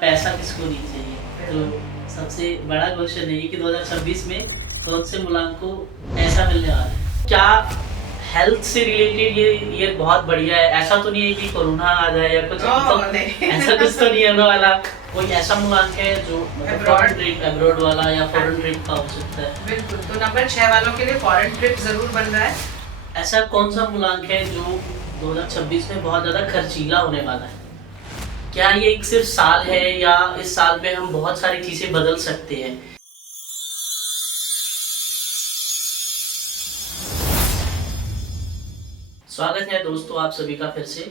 पैसा किसको नहीं चाहिए। तो सबसे बड़ा क्वेश्चन है कि 2026 में कौन से मुलांक को ऐसा मिलने वाला है। क्या हेल्थ से रिलेटेड ये बहुत बढ़िया है। ऐसा तो नहीं है कि कोरोना आ जाए या कुछ नहीं। ऐसा कुछ तो नहीं होने वाला। कोई ऐसा मुलांक है जो फॉरेन ट्रिप अब्रॉड वाला या फॉरेन ट्रिप का हो सकता है। बिल्कुल, तो नंबर 6 वालों के लिए फॉरेन ट्रिप जरूर बन रहा है। ऐसा कौन सा मुलांक है जो 2026 में बहुत ज्यादा खर्चीला होने वाला है। क्या ये एक सिर्फ साल है या इस साल में हम बहुत सारी चीजें बदल सकते हैं। स्वागत है दोस्तों आप सभी का फिर से।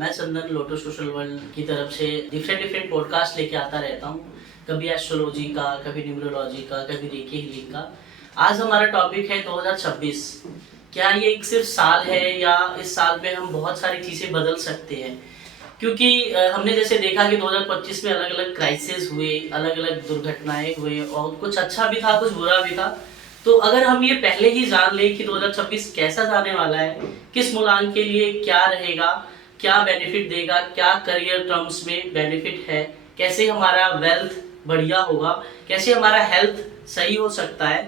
मैं चंदन लोटो सोशल वर्ल्ड की तरफ से डिफरेंट पॉडकास्ट लेके आता रहता हूँ। कभी एस्ट्रोलॉजी का, कभी न्यूमरोलॉजी का, कभी रेकी हीलिंग का। आज हमारा टॉपिक है 2026। क्या ये एक सिर्फ साल है या इस साल में हम बहुत सारी चीजें बदल सकते हैं। क्योंकि हमने जैसे देखा कि 2025 में अलग अलग क्राइसिस हुए, अलग अलग दुर्घटनाएं हुए और कुछ अच्छा भी था कुछ बुरा भी था। तो अगर हम ये पहले ही जान लें कि 2026 कैसा जाने वाला है, किस मुलांक के लिए क्या रहेगा, क्या बेनिफिट देगा, क्या करियर टर्म्स में बेनिफिट है, कैसे हमारा वेल्थ बढ़िया होगा, कैसे हमारा हेल्थ सही हो सकता है।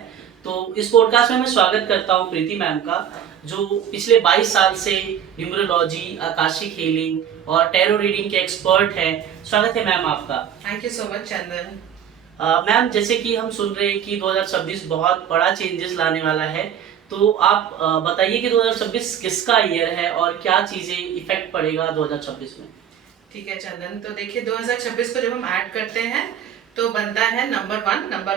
तो इस पॉडकास्ट में मैं स्वागत करता हूँ प्रीति मैम का, जो पिछले 22 साल से न्यूमरोलॉजी, आकाशिक हीलिंग और टैरो रीडिंग के एक्सपर्ट हैं। स्वागत है मैम आपका। Thank you so much Chandan. Ma'am जैसे कि हम सुन रहे हैं कि 2026 बहुत बड़ा चेंजेस लाने वाला है, तो आप बताइए कि 2026 किसका ईयर है और क्या चीजें इफेक्ट पड़ेगा 2026 में। ठीक है चंदन, तो देखिए 2026 को जब हम ऐड करते हैं तो बनता है नंबर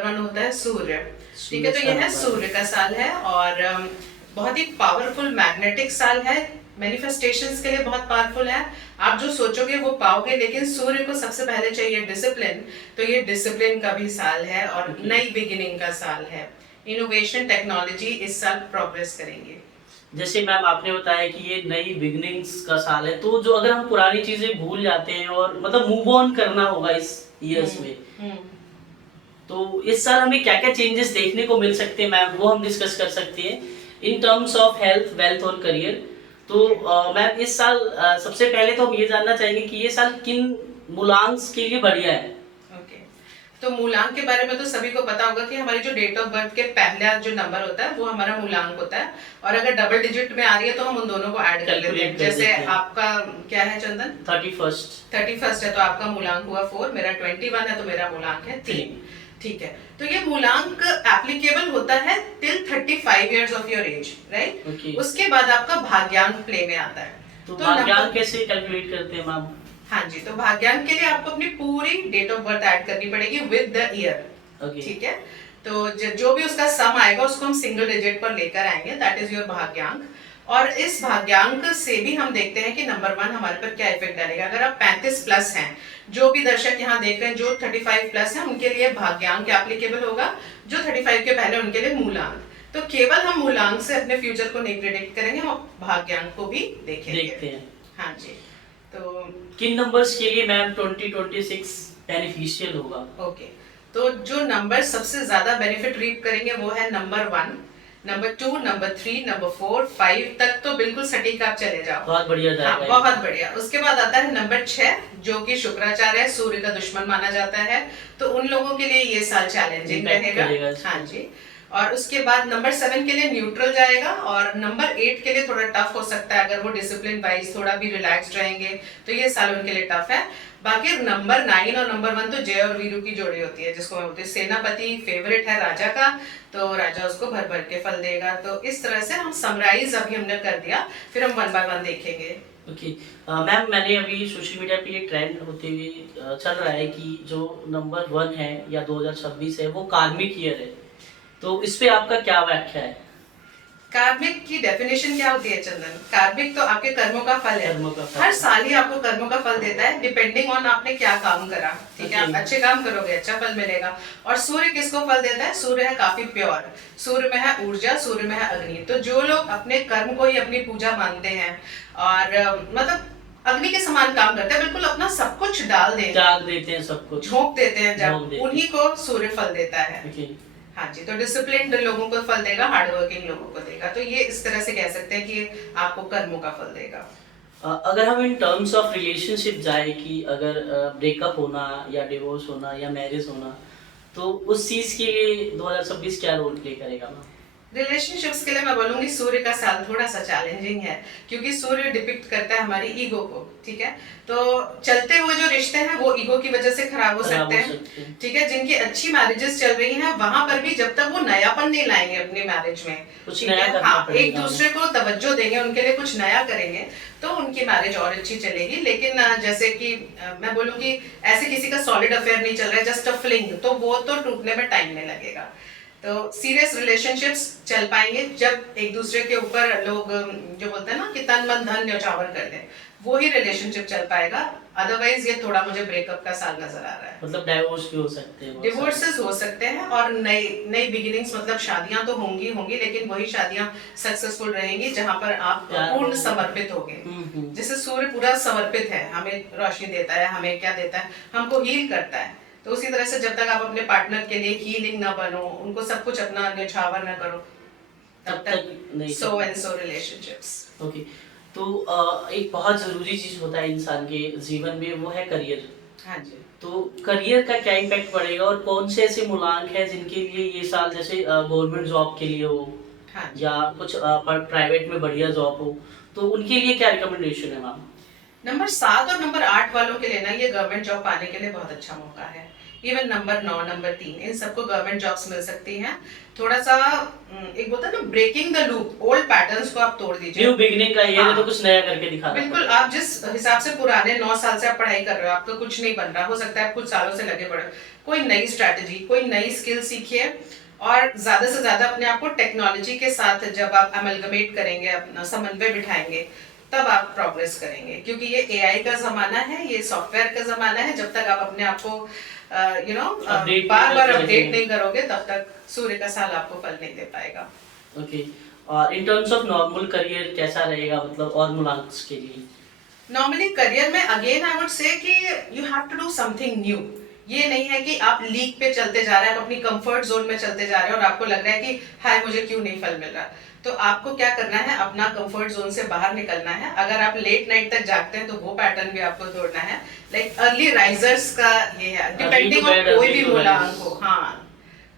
वन होता है सूर्य। ठीक है, तो यह है सूर्य का साल है और बहुत ही पावरफुल मैग्नेटिक साल है। मैनिफेस्टेशंस के लिए बहुत पावरफुल है। आप जो सोचोगे वो पाओगे, लेकिन सूर्य को सबसे पहले चाहिए डिसिप्लिन। तो ये डिसिप्लिन का भी साल है और नई बिगिनिंग का साल है। इनोवेशन, टेक्नोलॉजी इस साल प्रोग्रेस करेंगे। जैसे मैम आपने बताया कि ये नई बिगनिंग्स का साल है, तो जो अगर हम पुरानी चीजें भूल जाते हैं और मतलब मूव ऑन करना होगा इस ईयर्स में, तो इस साल हमें क्या क्या चेंजेस देखने को मिल सकते हैं मैम, वो हम डिस्कस कर सकते हैं इन टर्म्स ऑफ हेल्थ, वेल्थ और करियर। तो मैम इस साल सबसे पहले तो हम ये जानना चाहेंगे कि ये साल किन मूलांक के लिए बढ़िया है। तो मूलांक के बारे में तो सभी को पता होगा कि हमारी जो डेट ऑफ बर्थ के पहला जो नंबर होता है वो हमारा मूलांक होता है, और अगर डबल डिजिट में आ रही है तो हम उन दोनों को ऐड कर लेते हैं। जैसे आपका क्या है चंदन? 31 है तो आपका मूलांक हुआ 4, मेरा 21 है तो मेरा मूलांक है 3। ठीक है, तो ये मूलांक एप्लीकेबल होता है till 35 years of your age, right? उसके बाद आपका भाग्यांक प्ले में आता है। तो भाग्यांक कैसे कैलकुलेट करते हैं मैम? हाँ जी, तो भाग्यांक के लिए आपको अपनी पूरी डेट ऑफ बर्थ ऐड करनी पड़ेगी विद द ईयर। ठीक है, तो जो भी उसका सम आएगा उसको हम सिंगल डिजिट पर लेकर आएंगे, दैट इज योर भाग्यांक। और इस भाग्यांक से भी हम देखते हैं कि नंबर 1 हमारे पर क्या इफेक्ट डालेगा। अगर आप 35 प्लस हैं, जो भी दर्शक यहाँ देख रहे हैं जो 35 प्लस हैं, उनके लिए भाग्यांक एप्लीकेबल होगा। जो 35 के पहले उनके लिए मूलांक। तो केवल हम मूलांक से अपने फ्यूचर को नहीं प्रेडिक्ट करेंगे, हम भाग्यांक को भी देखते हैं। हाँ जी, तो किन नंबर्स के लिए मैम 2026 बेनिफिशियल होगा? ओके, तो जो नंबर सबसे ज्यादा बेनिफिट रीप करेंगे वो है नंबर 1, नंबर 2, नंबर 3, नंबर 4, 5 तक तो बिल्कुल सटीक आप चले जाओ। बहुत बढ़िया जाएगा। हाँ, बहुत बढ़िया। उसके बाद आता है नंबर 6, जो कि शुक्राचार्य है, सूर्य का दुश्मन माना जाता है। तो उन लोगों के लिए ये साल चैलेंजिंग रहेगा। हाँ जी, और उसके बाद नंबर 7 के लिए न्यूट्रल जाएगा, और नंबर 8 के लिए थोड़ा टफ हो सकता है। अगर वो डिसिप्लिन वाइज थोड़ा भी रिलैक्स्ड रहेंगे तो ये साल उनके लिए टफ है। बाकी नंबर 9 और नंबर 1 तो जय और वीरू की जोड़ी होती है, जिसको बोलते हैं सेनापति, फेवरेट है राजा का, तो राजा उसको भर भर के फल देगा। तो इस तरह से हम समराइज अभी हमने कर दिया, फिर हम 1 बाय 1 देखेंगे। ओके मैम, मैंने अभी सोशल मीडिया पे ये ट्रेंड होते हुए चल रहा है कि जो नंबर 1 है या 2026 है वो कार्मिक ईयर है, तो इस पे आपका क्या व्याख्या है? कार्मिक की डेफिनेशन क्या होती है चंदन? कार्मिक तो आपके कर्मों का फल है। हर साल ही आपको कर्मों का फल देता है, डिपेंडिंग ऑन आपने क्या काम करा। ठीक है, आप अच्छे काम करोगे अच्छा फल मिलेगा। और सूर्य किसको फल देता है? सूर्य है काफी प्योर, सूर्य में है ऊर्जा, सूर्य में है अग्नि। तो जो लोग अपने कर्म को ही अपनी पूजा मानते हैं और मतलब अग्नि के समान काम करते हैं, बिल्कुल अपना सब कुछ डाल देते हैं, सब कुछ झोंक देते हैं, जब उन्हीं को सूर्य फल देता है। हाँ जी, तो डिसिप्लिन्ड लोगों को फल देगा, हार्ड वर्किंग लोगों को देगा। तो ये इस तरह से कह सकते हैं कि आपको कर्मों का फल देगा। अगर हम इन टर्म्स ऑफ रिलेशनशिप जाए कि अगर ब्रेकअप होना या डिवोर्स होना या मैरिज होना, तो उस चीज़ के लिए 2026 क्या रोल प्ले करेगा मैम? रिलेशनशिप्स के लिए मैं बोलूंगी सूर्य का साल थोड़ा सा चैलेंजिंग है, क्योंकि सूर्य डिपिक्ट करता है हमारी ईगो को, ठीक है। तो चलते हुए जो रिश्ते हैं वो ईगो की वजह से खराब हो सकते हैं, ठीक है। जिनकी अच्छी मैरिजेस चल रही हैं वहां पर भी जब तक वो नयापन नहीं लाएंगे अपनी मैरिज में, कुछ ठीक नया है, करना हाँ, एक पड़ेगा। दूसरे को तवज्जो देंगे, उनके लिए कुछ नया करेंगे, तो उनकी मैरिज और अच्छी चलेगी। लेकिन जैसे कि मैं बोलूंगी ऐसे किसी का सॉलिड अफेयर नहीं चल रहा है, जस्ट अ फ्लिंग, तो वो तो टूटने में टाइम नहीं लगेगा। तो सीरियस रिलेशनशिप्स चल पाएंगे जब एक दूसरे के ऊपर लोग जो बोलते हैं ना कि तन मन धन न्यौछावर कर दें, वो ही रिलेशनशिप चल पाएगा। अदरवाइज ये थोड़ा मुझे ब्रेकअप का साल नजर आ रहा है। मतलब डाइवोर्स भी हो सकते हैं, डिवोर्सेस हो सकते हैं और नई नई बिगिनिंग्स, मतलब शादियां तो होंगी होंगी, लेकिन वही शादियां सक्सेसफुल रहेंगी जहां पर आप पूर्ण समर्पित होंगे। जैसे सूर्य पूरा समर्पित है, हमें रोशनी देता है, हमें क्या देता है, हमको हील करता है। तो उसी तरह से जब तक आप अपने पार्टनर के लिए हीलिंग ना बनो, उनको सब कुछ अपना न्यौछावर ना करो, तब तक नहीं। So and so relationships. Okay. तो एक बहुत ज़रूरी चीज़ होता है इंसान के जीवन में, वो है करियर। हाँ जी। तो करियर का क्या इम्पैक्ट पड़ेगा और कौन से ऐसे मूलांक हैं जिनके लिए ये साल, जैसे गवर्नमेंट जॉब के लिए हो, हाँ या कुछ प्राइवेट में बढ़िया जॉब हो, तो उनके लिए क्या रिकमेंडेशन है मैम? नंबर 7 और नंबर 8 वालों के लिए ना ये गवर्नमेंट जॉब पाने के लिए बहुत अच्छा मौका है। इवन नंबर 9, नंबर 3, इन सबको गवर्नमेंट जॉब्स मिल सकती हैं। थोड़ा सा एक बोलता है ना, breaking the loop, old patterns को आप तोड़ दीजिए। न्यू बिगिनिंग का ये हाँ, तो कुछ नया करके दिखा रहा है। बिल्कुल। आप जिस हिसाब से पुराने 9 साल से आप पढ़ाई कर रहे हो, आपका कुछ नहीं बन रहा, हो सकता है आप कुछ सालों से लगे पड़े, कोई नई स्ट्रैटेजी, कोई नई स्किल सीखिए, और ज्यादा से ज्यादा अपने आप को टेक्नोलॉजी के साथ जब आप अमलगमेट करेंगे, अपना समन्वय बिठाएंगे, तब आप प्रोग्रेस करेंगे। क्योंकि ये एआई का जमाना है, ये सॉफ्टवेयर का जमाना है। जब तक आप अपने आप को बार बार अपडेट नहीं करोगे, तब तक सूर्य का साल आपको फल नहीं दे पाएगा। ओके। और in terms of normal career कैसा रहेगा, मतलब और मूलांक के लिए? नॉर्मली करियर में अगेन आई वुड से कि you have to do something new. ये नहीं है कि आप लीक पे चलते जा रहे हैं, आप अपनी कंफर्ट जोन में चलते जा रहे हैं और आपको लग रहा है कि हाय मुझे क्यों नहीं फल मिल रहा। तो आपको क्या करना है, अपना कंफर्ट जोन से बाहर निकलना है। अगर आप लेट नाइट तक जागते हैं तो वो पैटर्न भी आपको तोड़ना है। लाइक अर्ली राइजर्स का ये है, डिपेंडिंग ऑन कोई भी मूलांक हो। हाँ,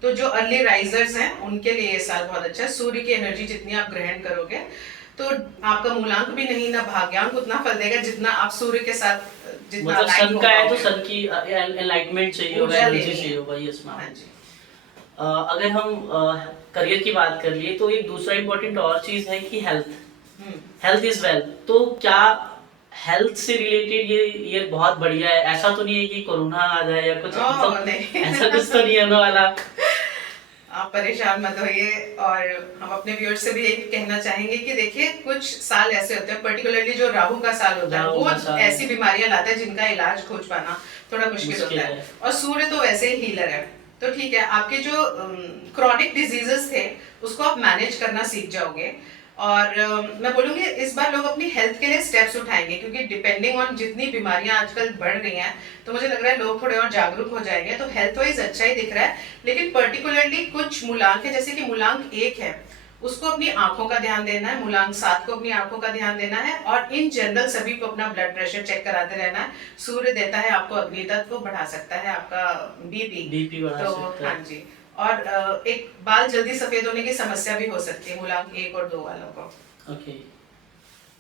तो जो अर्ली राइजर्स हैं उनके लिए ये साल बहुत अच्छा है। सूर्य की एनर्जी जितनी आप ग्रहण करोगे तो आपका मूलांक भी नहीं, ना भाग्यांक उतना फल देगा जितना आप सूर्य के साथ जितना मतलब align सन हो का है तो पाओगे। सन की एनलाइटमेंट चाहिए होगा, ऊर्जा एनर्जी लेनी चाहिए है। होगा। Yes ma'am. हाँ जी। अगर हम करियर की बात कर लिए तो एक दूसरा इम्पोर्टेंट और चीज है कि हेल्थ। Health is wealth. तो क्या हेल्थ से रिलेटेड ये ईयर बहुत बढ़िया है? ऐसा तो नहीं है कि कोरोना आ जाए या कुछ, मतलब नहीं। ऐसा कुछ तो नहीं होने वाला? आप परेशान मत होइए। और हम अपने व्यूअर्स से भी यही कहना चाहेंगे कि देखिए, कुछ साल ऐसे होते हैं, पर्टिकुलरली जो राहु का साल होता है, वो ऐसी बीमारियां लाता है जिनका इलाज खोज पाना थोड़ा मुश्किल होता है। और सूर्य तो वैसे ही हीलर है, तो ठीक है, आपके जो क्रॉनिक डिजीजेस थे उसको आप मैनेज करना सीख जाओगे। और मैं बोलूंगी इस बार लोग अपनी हेल्थ के लिए स्टेप्स उठाएंगे, क्योंकि डिपेंडिंग ऑन जितनी बीमारियां आजकल बढ़ रही हैं, तो मुझे लग रहा है लोग थोड़े और जागरूक हो जाएंगे। तो हेल्थ वाइज अच्छा ही दिख रहा है। लेकिन पर्टिकुलरली कुछ मूलांक है, जैसे कि मूलांक 1 है, उसको अपनी आंखों का ध्यान देना है। मूलांक 7 को अपनी आंखों का ध्यान देना है। और इन जनरल सभी को अपना ब्लड प्रेशर चेक कराते रहना है। सूर्य देता है आपको अग्नि तत्व, बढ़ा सकता है आपका बीपी बढ़ा सकता है। हाँ जी। और एक बाल जल्दी सफेद होने की समस्या भी हो सकती है मूलांक 1 और 2 वालों को। ओके।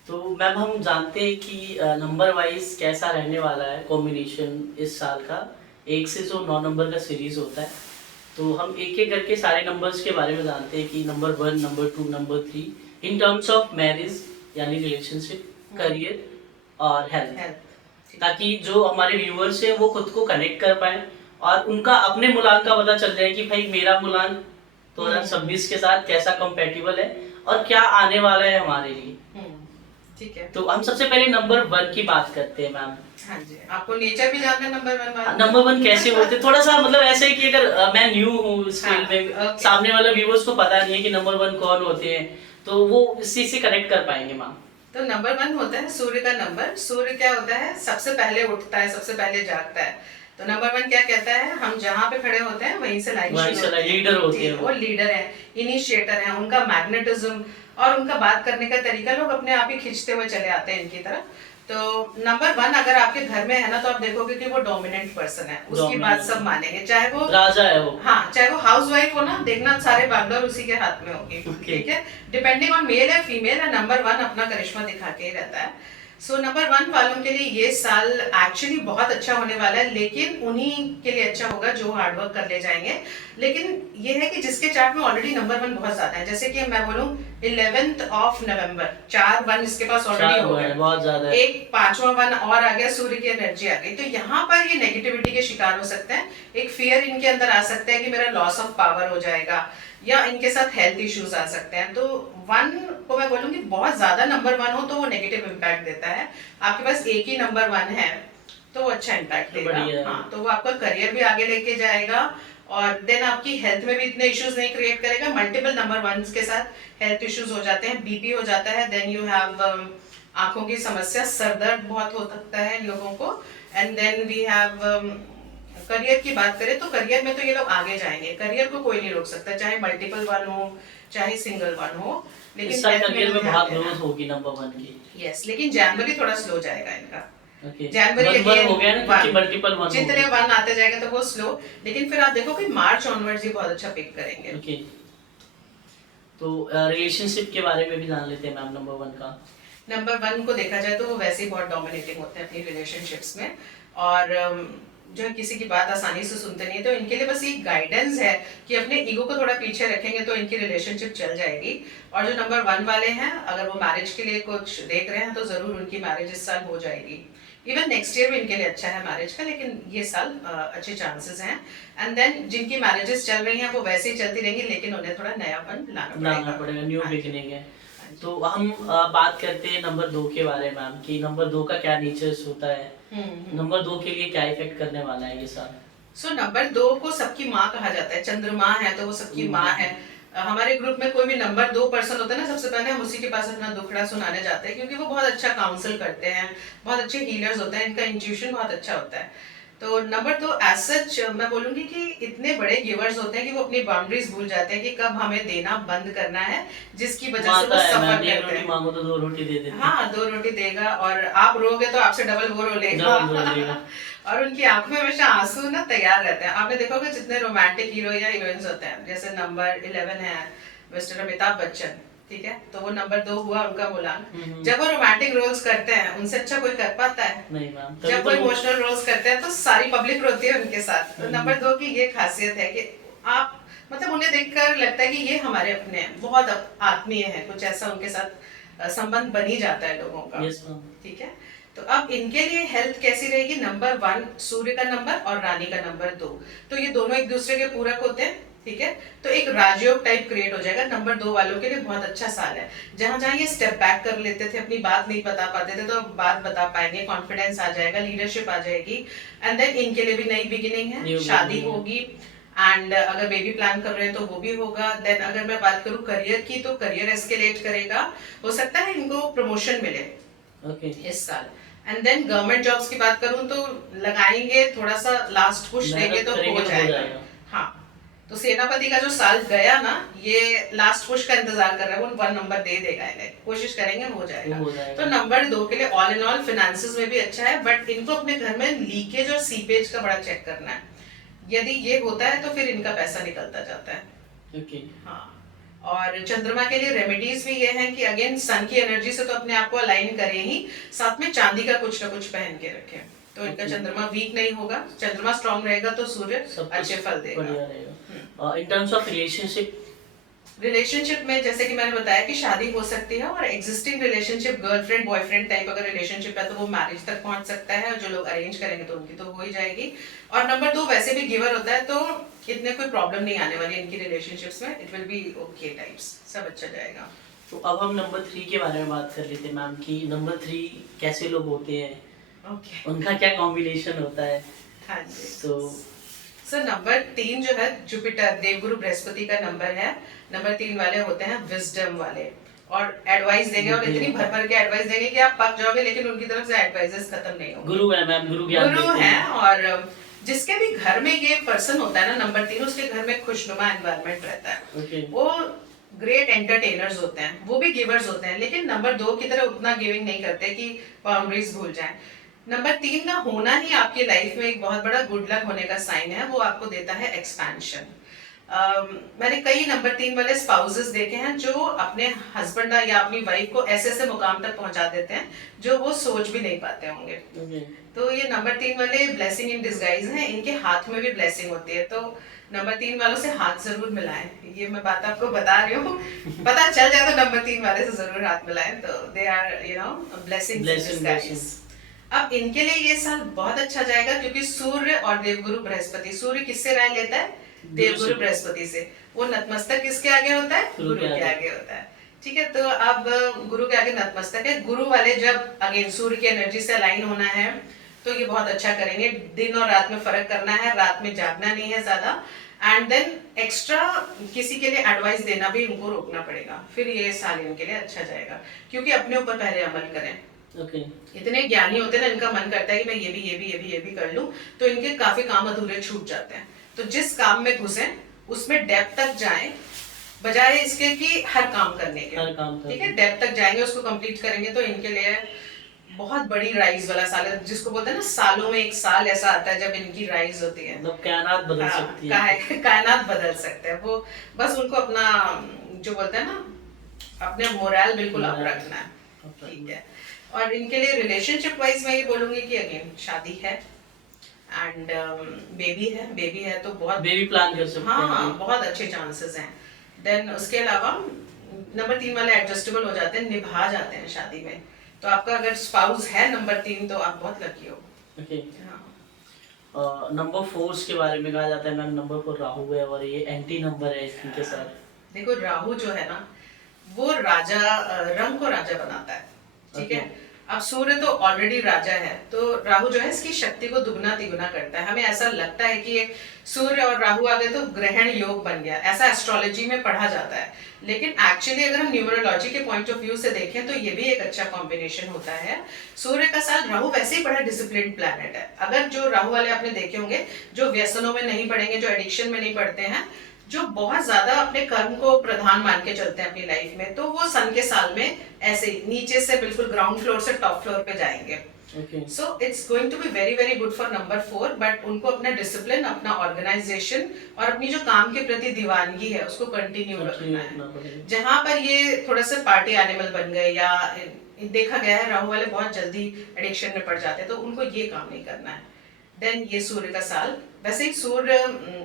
तो मैम हम जानते हैं कि नंबर वाइज कैसा रहने वाला है कॉम्बिनेशन इस साल का। 1 से जो 9 नंबर का सीरीज होता है, तो हम एक एक करके सारे नंबर्स के बारे में जानते हैं कि number 1, number 2, number 3 in terms of marriage यानी रिलेशनशिप, करियर और हेल्थ, ताकि जो हमारे व्यूअर्स हैं वो खुद को कनेक्ट कर पाए और उनका अपने मूलांक का पता चल जाए कि भाई मेरा मूलांक 2026 के साथ कैसा कंपैटिबल है और क्या आने वाला है हमारे लिए। ठीक है। तो हम सबसे पहले नंबर 1 की बात करते हैं मैम। हाँ जी, आपको नेचर भी जानना है नंबर 1 नंबर 1 कैसे होते हैं? थोड़ा सा मतलब ऐसे है कि अगर मैं न्यू हूँ इस फील्ड में, सामने वाले व्यूअर्स को पता नहीं है कि नंबर 1 कौन होते हैं, तो वो इस चीज से कनेक्ट कर पाएंगे मैम। तो नंबर 1 होता है सूर्य का नंबर। सूर्य क्या होता है, सबसे पहले उठता है, सबसे पहले जागता है। तो नंबर 1 क्या कहता है, हम जहाँ पे खड़े होते हैं वहीं से लाइन शुरू होती है। लीडर होते हैं, वो लीडर है, इनिशिएटर है। उनका मैग्नेटिज्म और उनका बात करने का तरीका लोग अपने आप ही खींचते हुए चले आते हैं इनकी तरफ। तो नंबर 1 अगर आपके घर में है ना, तो आप देखोगे कि वो डोमिनेंट पर्सन है, उसकी बात सब मानेंगे, चाहे वो राजा है वो। हाँ, चाहे वो हाउस वाइफ हो ना, देखना सारे बागडोर उसी के हाथ में होगी। ठीक है, डिपेंडिंग ऑन मेल या फीमेल, नंबर 1 अपना करिश्मा दिखा के ही रहता है। सो नंबर 1 वालों के लिए ये साल एक्चुअली बहुत अच्छा होने वाला है, लेकिन उन्हीं के लिए अच्छा होगा जो हार्डवर्क कर ले जाएंगे। लेकिन ये है कि जिसके चार्ट में ऑलरेडी नंबर 1 बहुत ज्यादा है, जैसे कि मैं बोलूं 11th ऑफ नवंबर 4 1 इसके पास ऑलरेडी हो गया, बहुत ज्यादा है। एक 5वां 1 और आ गया, सूर्य की एनर्जी आ गई, तो यहाँ पर ये नेगेटिविटी के शिकार हो सकते हैं। एक फियर इनके अंदर आ सकता है कि मेरा लॉस ऑफ पावर हो जाएगा, या इनके साथ हेल्थ इश्यूज आ सकते हैं। तो 1 को मैं बोलूंगी बहुत ज्यादा नंबर 1 हो तो वो नेगेटिव इम्पैक्ट देता है। आपके पास एक ही नंबर 1 है तो वो अच्छा इम्पैक्ट देगा। हाँ, तो वो आपका करियर भी आगे लेके जाएगा, और देन आपकी हेल्थ में भी इतने इश्यूज नहीं क्रिएट करेगा। मल्टीपल नंबर 1 के साथ हेल्थ इश्यूज हो जाते हैं, बीपी हो जाता है, देन यू हैव आंखों की समस्या, सर दर्द बहुत हो सकता है इन लोगों को, and then we have career की बात करें तो करियर में तो ये लोग आगे जाएंगे, करियर को कोई नहीं रोक सकता, चाहे मल्टीपल 1 हो चाहे सिंगल 1 हो। लेकिन करियर में बहुत ग्रोथ होगी नंबर 1 की। यस, लेकिन जनवरी थोड़ा स्लो जाएगा इनका। जनवरी हो गया ना, क्योंकि मल्टीपल 1 जितने 1 आते जाएगा तो वो स्लो, लेकिन फिर आप देखो कि मार्च ऑनवर्ड्स ही बहुत अच्छा पिक करेंगे। ओके, तो रिलेशनशिप के बारे में भी जान लेते हैं मैम नंबर 1 का। नंबर 1 को देखा जाए तो वो वैसे ही बहुत डोमिनेटिंग होते हैं अपनी रिलेशनशिप्स में, और जो है किसी की बात आसानी से सुनते नहीं है। तो इनके लिए बस एक गाइडेंस है कि अपने ईगो को थोड़ा पीछे रखेंगे तो इनकी रिलेशनशिप चल जाएगी। और जो नंबर 1 वाले हैं, अगर वो मैरिज के लिए कुछ देख रहे हैं तो जरूर उनकी मैरिज इस साल हो जाएगी। इवन नेक्स्ट ईयर भी इनके लिए अच्छा है मैरिज का, लेकिन ये साल अच्छे चांसेस हैं। एंड देन जिनकी मैरिजेस चल रही हैं वो वैसे ही चलती रहेंगी, लेकिन उन्हें थोड़ा नयापन लाना पड़ेगा, न्यू बिगिनिंग है। तो हम बात करते हैं नंबर 2 के बारे में मैम, कि नंबर 2 का क्या नेचर्स होता है, नंबर 2 के लिए क्या इफेक्ट करने वाला है ये साल। सो नंबर 2 को सबकी माँ कहा जाता है, चंद्रमा है तो वो सबकी माँ है। हमारे ग्रुप में कोई भी नंबर 2 पर्सन होता है ना, सबसे पहले हम उसी के पास अपना दुखड़ा सुनाने जाते हैं, क्योंकि वो बहुत अच्छा काउंसिल करते हैं, बहुत अच्छे हीलर्स होते हैं, इनका इंट्यूशन बहुत अच्छा होता है। तो नंबर 2 एज सच मैं बोलूंगी कि इतने बड़े गिवर्स होते हैं कि वो अपनी बाउंड्रीज भूल जाते हैं कि कब हमें देना बंद करना है, जिसकी वजह से वो सफर करते हैं। मांगो तो 2 रोटी दे देते हैं। हाँ, 2 रोटी देगा, और आप रोगे तो आपसे डबल वो रो लेगा। और उनकी आंखों में हमेशा आंसू ना तैयार रहते हैं। आपने देखोगे जितने रोमांटिक हीरो या हीरोइंस होते हैं, जैसे नंबर 11 है मिस्टर अमिताभ बच्चन, ठीक है, तो वो नंबर 2 हुआ उनका मूलांक। जब वो रोमांटिक रोल्स करते हैं, उनसे अच्छा कोई कर पाता है? नहीं मैम। जब वो इमोशनल रोल्स करते हैं तो सारी पब्लिक रोती है उनके साथ। तो नंबर 2 की ये खासियत है कि आप मतलब उन्हें देखकर लगता है कि ये हमारे अपने हैं, बहुत आत्मीय है, कुछ ऐसा उनके साथ संबंध बन ही जाता है लोगों का। ठीक है, तो अब इनके लिए हेल्थ कैसी रहेगी? नंबर 1 सूर्य का नंबर और रानी का नंबर 2, तो ये दोनों एक दूसरे के पूरक होते हैं। ठीक है, तो एक राजयोग टाइप क्रिएट हो जाएगा। नंबर 2 वालों के लिए बहुत अच्छा साल है। जहां जहां ये स्टेप बैक कर लेते थे, अपनी बात नहीं बता पाते थे, तो अब बात बता पाएंगे, कॉन्फिडेंस आ जाएगा, लीडरशिप आ जाएगी। एंड देन इनके लिए भी नई बिगिनिंग है, शादी होगी, एंड अगर बेबी प्लान कर रहे हैं तो वो भी होगा। देन अगर मैं बात करूं करियर की, तो करियर एस्केलेट करेगा, हो सकता है इनको प्रमोशन मिले इस साल। एंड देन गवर्नमेंट जॉब्स की बात करूं तो लगाएंगे, थोड़ा सा लास्ट पुश देंगे तो हो जाएगा। हाँ, तो सेनापति का जो साल गया ना, ये लास्ट पुश का इंतजार कर रहा है, वो 1 नंबर दे देगा इन्हें, कोशिश करेंगे हो जाएगा। तो नंबर 2 के लिए ऑल इन ऑल फिनेंसेस में भी अच्छा है, बट इनको अपने घर में लीकेज और सीपेज का बड़ा चेक करना है। यदि ये होता है तो फिर इनका पैसा निकलता जाता है। हाँ, और चंद्रमा के लिए रेमेडीज भी ये हैं कि अगेन सन की एनर्जी से तो अपने आप को अलाइन करें ही, साथ में चांदी का कुछ ना कुछ पहन के रखें, तो इनका चंद्रमा वीक नहीं होगा। चंद्रमा स्ट्रांग रहेगा तो सूर्य अच्छे फल देगा। इन टर्म्स ऑफ रिलेशनशिप में जैसे कि मैंने बताया कि शादी हो सकती है, और existing relationship girlfriend boyfriend type अगर रिलेशनशिप है तो वो मैरिज तक पहुंच सकता है, और जो लोग अरेंज करेंगे तो उनकी तो हो ही जाएगी। और नंबर 2 वैसे भी गिवर होता है, तो इतने कोई प्रॉब्लम नहीं आने वाली इनकी रिलेशनशिप्स में, it will be okay types, सब अच्छा जाएगा। तो अब हम नंबर 3 के बारे में बात कर लेते हैं मैम, कि नंबर 3 कैसे लोग होते हैं, उनका क्या कॉम्बिनेशन होता है। हाँ जी, तो सर नंबर 3 जो है जुपिटर देवगुरु बृहस्पति का नंबर है। नंबर 3 वाले होते हैं विजडम वाले, और एडवाइस देंगे, और इतनी भर भर के एडवाइस देंगे कि आप पक जाओगे, लेकिन उनकी तरफ से एडवाइसेस खत्म नहीं होंगे। गुरु है मैम, गुरु है। और जिसके भी घर में ये पर्सन होता है ना नंबर 3, उसके घर में खुशनुमा एनवायरनमेंट रहता है। वो ग्रेट एंटरटेनर्स होते हैं, वो भी गिवर्स होते हैं, लेकिन नंबर 2 की तरह उतना गिविंग नहीं करते कि बाउंड्रीज भूल जाएं। नंबर 3 का होना ही आपकी लाइफ में एक बहुत बड़ा गुड लक होने का साइन है, वो आपको देता है एक्सपेंशन। मैंने कई नंबर 3 वाले स्पाउसेस देखे हैं जो अपने हस्बैंड या अपनी वाइफ को ऐसे ऐसे मुकाम तक पहुंचा देते हैं जो वो सोच भी नहीं पाते होंगे। तो ये नंबर 3 वाले ब्लेसिंग इन डिस्गाइज हैं, इनके हाथ में भी ब्लेसिंग होती है, तो नंबर 3 वालों से हाथ जरूर मिलाएं। ये मैं बात आपको बता रही हूँ, पता चल जाए तो नंबर 3 वाले से जरूर हाथ मिलाएं, तो they are blessing in disguise. अब इनके लिए ये साल बहुत अच्छा जाएगा क्योंकि सूर्य और देवगुरु बृहस्पति, सूर्य किससे राय लेता है? देवगुरु बृहस्पति से। वो नतमस्तक किसके आगे होता है? गुरु के आगे होता है। ठीक है, तो अब गुरु के आगे नतमस्तक है। गुरु वाले जब अगेन सूर्य की एनर्जी से अलाइन होना है तो ये बहुत अच्छा करेंगे। दिन और रात में फर्क करना है, रात में जागना नहीं है ज्यादा, एंड देन एक्स्ट्रा किसी के लिए एडवाइस देना भी उनको रोकना पड़ेगा। फिर ये साल इनके लिए अच्छा जाएगा क्योंकि अपने ऊपर पहले अमल करें। इतने ज्ञानी होते हैं ना, इनका मन करता है कि मैं ये भी कर लूं, तो इनके काफी काम अधूरे छूट जाते हैं। तो जिस काम में घुसे उसमें डेप्थ तक जाएं, बजाय इसके कि हर काम करने के, ठीक है, डेप्थ तक जाएंगे, उसको कंप्लीट करेंगे तो इनके लिए बहुत बड़ी राइज वाला साल है, जिसको बोलते हैं ना सालों में एक साल ऐसा आता है जब इनकी राइज होती है, मतलब कायनात बदल सकती है। कायनात बदल सकते हैं वो, बस उनको अपना जो बोलते हैं ना अपने मोरल बिल्कुल अप रखना है, ठीक है। और इनके लिए रिलेशनशिप वाइज मैं ये बोलूंगी कि अगेन शादी है एंड बेबी है तो बहुत बेबी प्लान कर सकते हैं। हाँ, बहुत अच्छे चांसेस हैं। देन उसके अलावा नंबर 3 वाले एडजस्टेबल हो जाते हैं, निभा जाते हैं शादी में। तो आपका अगर स्पाउस है नंबर 3 तो आप बहुत लकी हो। ओके, नंबर 4 के बारे में कहा जाता है मैम, नंबर 4 राहु है और ये एंटी नंबर है इनके साथ। देखो राहु जो है ना वो राजा, रंग को राजा बनाता है, ठीक है। अब सूर्य तो ऑलरेडी राजा है, तो राहु जो है इसकी शक्ति को दुगना तिगुना करता है। हमें ऐसा लगता है कि सूर्य और राहु आ गए तो ग्रहण योग बन गया, ऐसा एस्ट्रोलॉजी में पढ़ा जाता है, लेकिन एक्चुअली अगर हम न्यूमरोलॉजी के पॉइंट ऑफ व्यू से देखें तो ये भी एक अच्छा कॉम्बिनेशन होता है। सूर्य का साथ राहु वैसे ही बड़ा डिसिप्लिन प्लैनेट है। अगर जो राहु वाले आपने देखे होंगे जो व्यसनों में नहीं पड़ेंगे, जो एडिक्शन में नहीं पड़ते हैं, जो बहुत ज्यादा अपने कर्म को प्रधान मान के चलते हैं अपनी लाइफ में, तो वो सन के साल में ऐसे नीचे से बिल्कुल ग्राउंड फ्लोर से टॉप फ्लोर पे जाएंगे। So it's going to be very very good for number 4, but उनको अपना डिसिप्लिन, अपना ऑर्गेनाइजेशन और अपनी जो काम के प्रति दीवानगी है उसको कंटिन्यू रखना है। जहां पर ये थोड़ा सा पार्टी एनिमल बन गए या देखा गया है राहु वाले बहुत जल्दी एडिक्शन में पड़ जाते हैं, तो उनको ये काम नहीं करना है। देन ये सूर्य का साल, वैसे ही सूर्य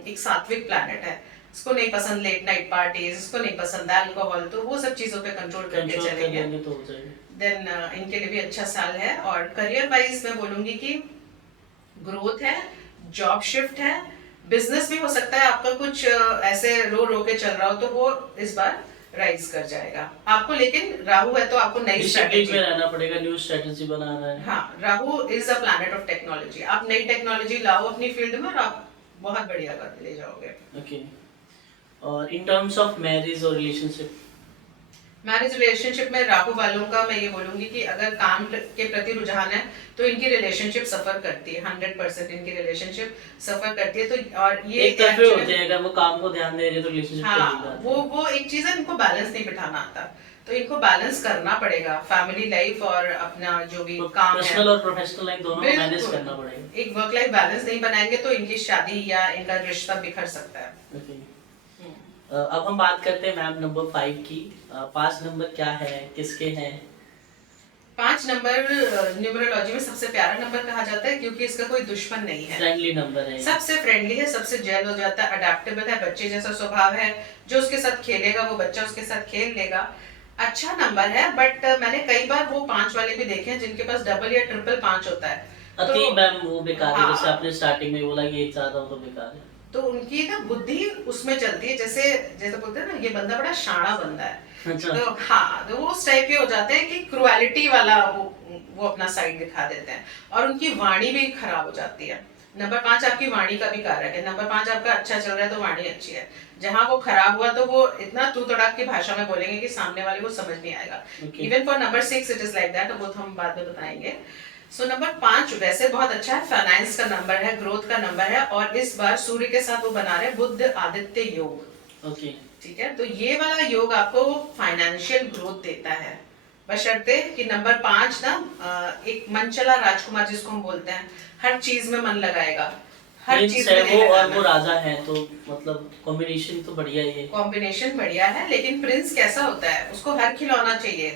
एक सात्विक प्लैनेट है, इसको नहीं पसंद लेट नाइट पार्टीज, इसको नहीं पसंद अल्कोहल, तो वो सब चीजों पे कंट्रोल करके चलेंगे तो हो जाएगा। देन इनके लिए भी अच्छा साल है। और करियर वाइज मैं बोलूंगी कि ग्रोथ है, जॉब शिफ्ट है, बिजनेस भी हो सकता है आपका कुछ ऐसे रो के चल रहा हो तो वो इस बार राइज कर जाएगा आपको। लेकिन राहु है तो आपको नई स्ट्रेटजी में रहना पड़ेगा, न्यू स्ट्रेटजी बनाना है। हाँ, Rahu is a planet of technology. आप नई टेक्नोलॉजी लाओ अपनी फील्ड में और आप बहुत बढ़िया कर ले जाओगे। ओके, और इन टर्म्स ऑफ मैरिज और रिलेशनशिप में राहु वालों का मैं ये बोलूंगी कि अगर काम के प्रति रुझान है तो इनकी रिलेशनशिप सफर करती है, 100% इनकी रिलेशनशिप सफर करती है। तो और ये एक तरफे होते हैं, अगर वो काम को ध्यान दे रहे तो रिलेशनशिप हाँ, वो एक चीज है, इनको बैलेंस नहीं बिठाना आता, तो इनको बैलेंस करना पड़ेगा, फैमिली लाइफ और अपना जो भी काम है, पर्सनल और प्रोफेशनल लाइफ दोनों मैनेज करना पड़ेगा। एक वर्क लाइफ बैलेंस नहीं बनाएंगे तो इनकी शादी या इनका रिश्ता बिखर सकता है। अब हम बात करते हैं मैम नंबर 5 की। 5 नंबर क्या है, किसके हैं? 5 नंबर न्यूमरोलॉजी में सबसे प्यारा नंबर कहा जाता है क्योंकि इसका कोई दुश्मन नहीं है, फ्रेंडली नंबर है, सबसे फ्रेंडली है, सबसे जेल हो जाता है, अडेप्टेबल है, बच्चे जैसा स्वभाव है, जो उसके साथ खेलेगा वो बच्चा उसके साथ खेल लेगा। अच्छा नंबर है, बट मैंने कई बार वो 5 वाले भी देखे हैं जिनके पास डबल या ट्रिपल 5 होता है, तो मैम वो बेकार है। जैसे आपने स्टार्टिंग में बोला कि एक ज्यादा हो तो बेकार है, तो उनकी ना बुद्धि उसमें चलती है, जैसे बोलते हैं ना ये बंदा बड़ा शाना बंदा है। अच्छा। तो हाँ, तो वो उस टाइप के हो जाते हैं कि क्रुएलिटी वाला वो अपना साइड दिखा देते हैं और उनकी वाणी भी खराब हो जाती है। नंबर 5 आपकी वाणी का भी कारक है। नंबर 5 आपका अच्छा चल रहा है तो वाणी अच्छी है, जहाँ वो खराब हुआ तो वो इतना तू तड़ाक की भाषा में बोलेंगे कि सामने वाले को समझ नहीं आएगा। Even for number 6 it is like that, वो हम बाद में बताएंगे। सो नंबर 5 वैसे बहुत अच्छा है, फाइनेंस का नंबर है, ग्रोथ का नंबर है, और इस बार सूर्य के साथ वो बना रहे बुध आदित्य योग। ओके, ठीक है, तो ये वाला योग आपको फाइनेंशियल ग्रोथ देता है, बशर्ते कि नंबर 5 ना एक मनचला राजकुमार जिसको हम बोलते हैं, हर चीज में मन लगाएगा, हर चीज में वो और वो राजा है, तो मतलब कॉम्बिनेशन तो बढ़िया ही है। कॉम्बिनेशन बढ़िया है, लेकिन प्रिंस कैसा होता है, उसको हर खिलौना चाहिए,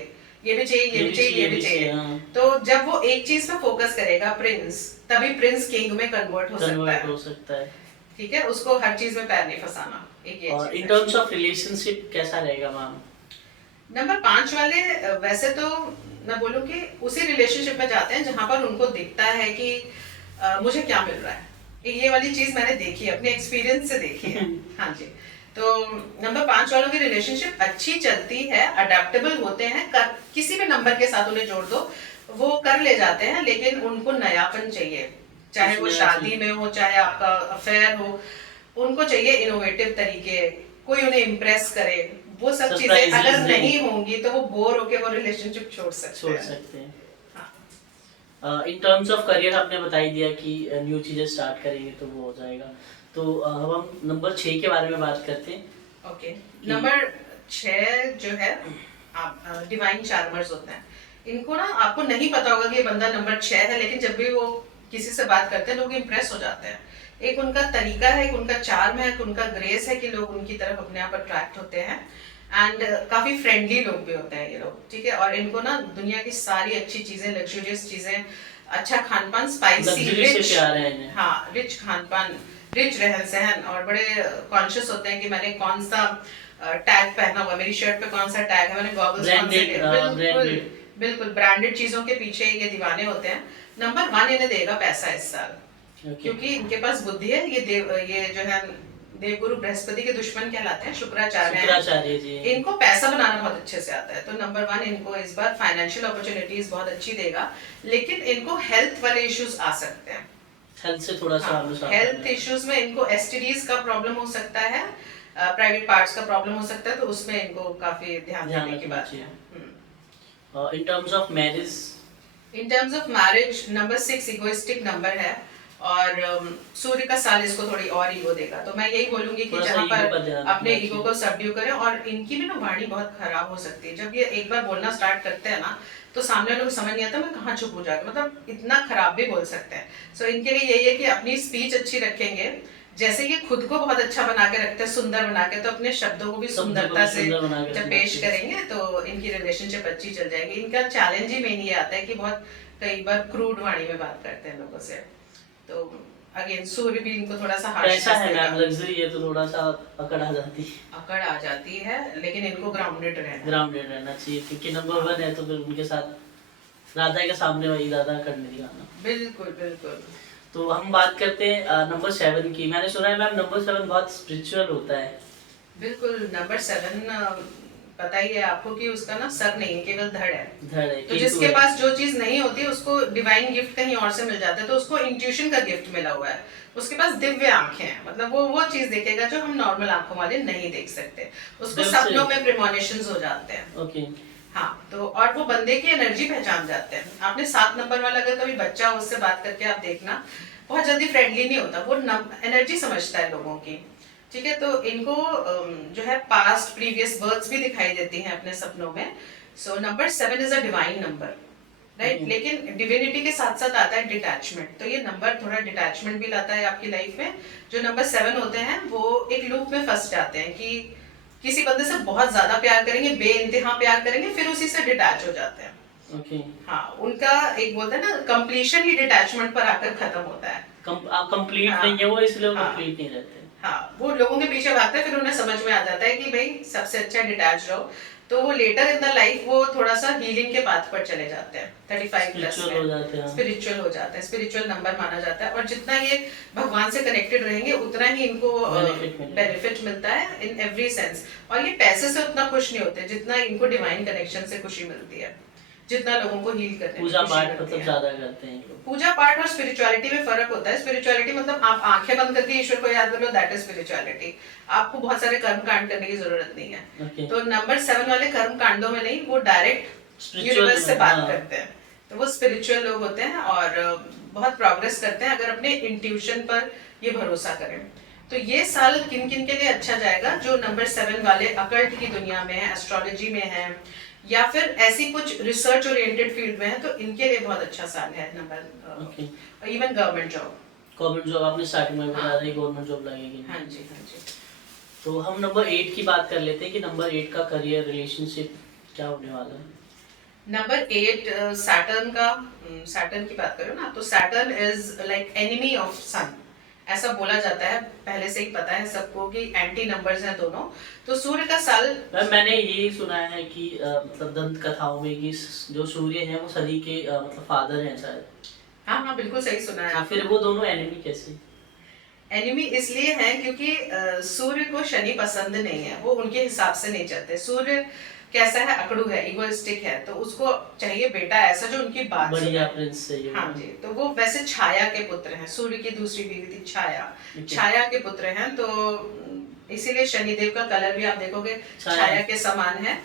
ये भी चाहिए, ये भी चाहिए, ये भी चाहिए। तो जब वो एक चीज पे फोकस करेगा प्रिंस, तभी प्रिंस किंग में कन्वर्ट हो सकता है। ठीक है, उसको हर चीज में पैर नहीं फंसाना। एक ये और इन टर्म्स ऑफ रिलेशनशिप कैसा रहेगा मैम? नंबर 5 वाले वैसे तो मैं बोलूँ कि उसी रिलेशनशिप में जाते हैं जहां पर उनको दिखता है कि मुझे क्या मिल रहा है। ये वाली चीज मैंने देखी है, अपने एक्सपीरियंस से देखी है। हाँ जी, तो नंबर 5 वालों की रिलेशनशिप अच्छी चलती है, अडेप्टेबल होते हैं, किसी भी नंबर के साथ उन्हें जोड़ दो वो कर ले जाते हैं, लेकिन उनको नयापन चाहिए, चाहे वो शादी में हो, चाहे आपका अफेयर हो, उनको चाहिए इनोवेटिव तरीके, कोई उन्हें इम्प्रेस करे। वो सब चीजें अगर नहीं होंगी तो वो बोर होके वो रिलेशनशिप छोड़ सकते हैं। इन टर्म्स ऑफ करियर आपने बता ही दिया कि न्यू चीजें स्टार्ट करेंगे तो वो हो जाएगा। तो अब हम नंबर 6 के बारे में बात करते हैं। ओके, नंबर 6 जो है आप डिवाइन चार्मर्स होते हैं। इनको ना आपको नहीं पता होगा कि ये बंदा नंबर 6 है, लेकिन जब भी वो किसी से बात करते हैं लोग इम्प्रेस हो जाते हैं। एक उनका तरीका है, एक उनका चार्म है, एक उनका ग्रेस है कि लोग उनकी तरफ अपने आप अट्रैक्ट होते हैं। एंड काफी फ्रेंडली लोग भी होते हैं ये लोग, ठीक है। और इनको ना दुनिया की सारी अच्छी चीजें, लग्जरियस चीजें, अच्छा खानपान, स्पाइसी, रिच, हाँ रिच खानपान, रिच रहन सहन, और बड़े कॉन्शियस होते हैं कि मैंने कौन सा टैग पहना हुआ, मेरी शर्ट पे कौन सा टैग है, मैंने गॉगल्स कौन से लिए, बिल्कुल बिल्कुल ब्रांडेड चीजों के पीछे ये दीवाने होते हैं। नंबर 1 इन्हें देगा पैसा इस साल, क्योंकि इनके पास बुद्धि है। ये जो है देवगुरु बृहस्पति के दुश्मन कहलाते हैं, शुक्राचार्य जी। इनको पैसा बनाना बहुत अच्छे से आता है, तो नंबर 1 इनको इस बार फाइनेंशियल अपॉर्चुनिटीज बहुत अच्छी देगा, लेकिन इनको हेल्थ वाले इश्यूज आ सकते हैं। हेल्थ से थोड़ा सा हेल्थ इश्यूज में इनको एसटीडीज का प्रॉब्लम हो सकता है, प्राइवेट पार्ट्स का प्रॉब्लम हो सकता है, तो उसमें इनको काफी ध्यान देने की बात है। इन terms of marriage number 6 egoistic number है, और सूर्य का साल इसको थोड़ी और ईगो देगा। तो मैं यही बोलूंगी कि जहाँ पर अपने ईगो को सबड्यू करें, और इनकी भी ना वाणी बहुत खराब हो सकती है। जब ये एक बार बोलना स्टार्ट करते हैं ना, तो सामने लोग समझ नहीं आता मैं कहाँ चुप हो जाऊंगा, मतलब इतना खराब भी बोल सकते हैं। सो इनके लिए यही है कि अपनी स्पीच अच्छी रखेंगे, जैसे ये खुद को बहुत अच्छा बना के रखते हैं, सुंदर बना के, तो अपने शब्दों को भी सुंदरता से जब पेश करेंगे तो इनकी रिलेशनशिप अच्छी चल जाएगी। इनका चैलेंज ही मेन ये आता है कि बहुत कई बार क्रूड वाणी में बात करते हैं लोगों से। तो अगेन सूर्य भी इनको थोड़ा सा ऐसा है मैम, लग्जरी है तो थोड़ा सा अकड़ आ जाती है, लेकिन इनको ग्राउंडेड रहना चाहिए, क्योंकि नंबर 1 है तो फिर उनके साथ राधा के सामने वही ज्यादा करने दिखाना। बिल्कुल बिल्कुल। तो हम बात करते हैं नंबर 7 की। मैंने सुना है मैम नंबर 7 बहुत स्पिरिचुअल होता है। बिल्कुल, नंबर 7 पता ही है आपको कि उसका ना सर नहीं है, केवल धड़ है। तो जिसके पास जो चीज नहीं होती उसको डिवाइन गिफ्ट कहीं और से मिल जाता है, तो उसको इंट्यूशन का गिफ्ट मिला हुआ है। उसके पास दिव्य आंखें हैं, मतलब वो चीज देखेगा जो हम नॉर्मल आंखों वाले नहीं देख सकते। उसको सपनों में प्रेमोनिशंस हो जाते हैं। ओके। हाँ, तो और वो बंदे की एनर्जी पहचान जाते हैं। आपने 7 नंबर वाला अगर कभी बच्चा हो उससे बात करके आप देखना, बहुत जल्दी फ्रेंडली नहीं होता, वो एनर्जी समझता है लोगों की, ठीक है। तो इनको जो है पास्ट प्रीवियस बर्थ्स भी दिखाई देती हैं अपने सपनों में। So number 7 is a divine number, right. लेकिन डिविनिटी के साथ साथ आता है डिटैचमेंट, तो ये नंबर थोड़ा डिटैचमेंट भी लाता है आपकी लाइफ में। जो नंबर 7 होते हैं वो एक लूप में फंस जाते हैं कि किसी बंदे से बहुत ज्यादा प्यार करेंगे, बेइंतहा प्यार करेंगे, फिर उसी से डिटैच हो जाते हैं। हाँ, उनका एक बोलते हैं ना कंप्लीशन ही डिटैचमेंट पर आकर खत्म होता है। कंप्लीट नहीं है वो, इसलिए कंप्लीट नहीं रहते। हाँ, वो लोगों के पीछे भागते हैं, फिर उन्हें समझ में आ जाता है कि भाई सबसे अच्छा डिटैच रहो, तो वो लेटर इन द लाइफ वो थोड़ा सा हीलिंग के पाथ पर चले जाते हैं। 35 प्लस में स्पिरिचुअल हो जाते हैं, स्पिरिचुअल नंबर माना जाता है। और जितना ये भगवान से कनेक्टेड रहेंगे उतना ही इनको बेनिफिट मिलता है इन एवरी सेंस। और ये पैसे से उतना खुश नहीं होते जितना इनको डिवाइन कनेक्शन से खुशी मिलती है, जितना लोगों को हील करने पूजा पाठ मतलब ज्यादा करते हैं। पूजा पाठ और स्पिरिचुअलिटी में फर्क होता है। स्पिरिचुअलिटी मतलब आप आंखें बंद करके ईश्वर को याद कर लो, दैट इज स्पिरिचुअलिटी। आपको बहुत सारे कर्म कांड करने की जरूरत नहीं है। तो नंबर 7 वाले कर्म कांडों में नहीं, वो डायरेक्ट यूनिवर्स से बात करते हैं, तो वो स्पिरिचुअल लोग होते हैं और बहुत प्रोग्रेस करते हैं अगर अपने इंट्यूशन पर ये भरोसा करें। तो ये साल किन किन के लिए अच्छा जाएगा, जो नंबर 7 वाले अकल्ट की दुनिया में है, एस्ट्रोलॉजी में है, या फिर ऐसी कुछ रिसर्च ओरिएंटेड फील्ड में है, तो इनके लिए बहुत अच्छा साल है नंबर। इवन गवर्नमेंट जॉब आपने स्टार्टिंग में बताया था गवर्नमेंट जॉब लगेगी। हाँ जी, हाँ जी। तो हम नंबर 8 की बात कर लेते हैं कि नंबर 8 का करियर रिलेशनशिप क्या होने वाला है। नंबर 8 सैटर्न की बात करो ना, तो Saturn is like enemy of sun, ऐसा बोला जाता है, पहले से ही पता है सबको कि एंटी नंबर्स हैं दोनों। तो सूर्य का साल, मैंने ये सुना है कि मतलब दंत कथाओं में कि जो सूर्य है वो शनि के मतलब फादर हैं शायद। हाँ हाँ, बिल्कुल सही सुना है। फिर वो दोनों एनिमी कैसे? एनिमी इसलिए है क्योंकि सूर्य को शनि पसंद नहीं है, वो उनके हिसाब से नहीं चलते। सूर्य कैसा है, अकड़ू है, इगोइस्टिक है, तो उसको चाहिए बेटा ऐसा जो उनकी बात बढ़िया प्रिंस चाहिए। हाँ जी, तो वो वैसे छाया के पुत्र हैं, सूर्य की दूसरी बीवी थी छाया, छाया के पुत्र हैं, तो इसीलिए शनिदेव का कलर भी आप देखोगे छाया के समान है।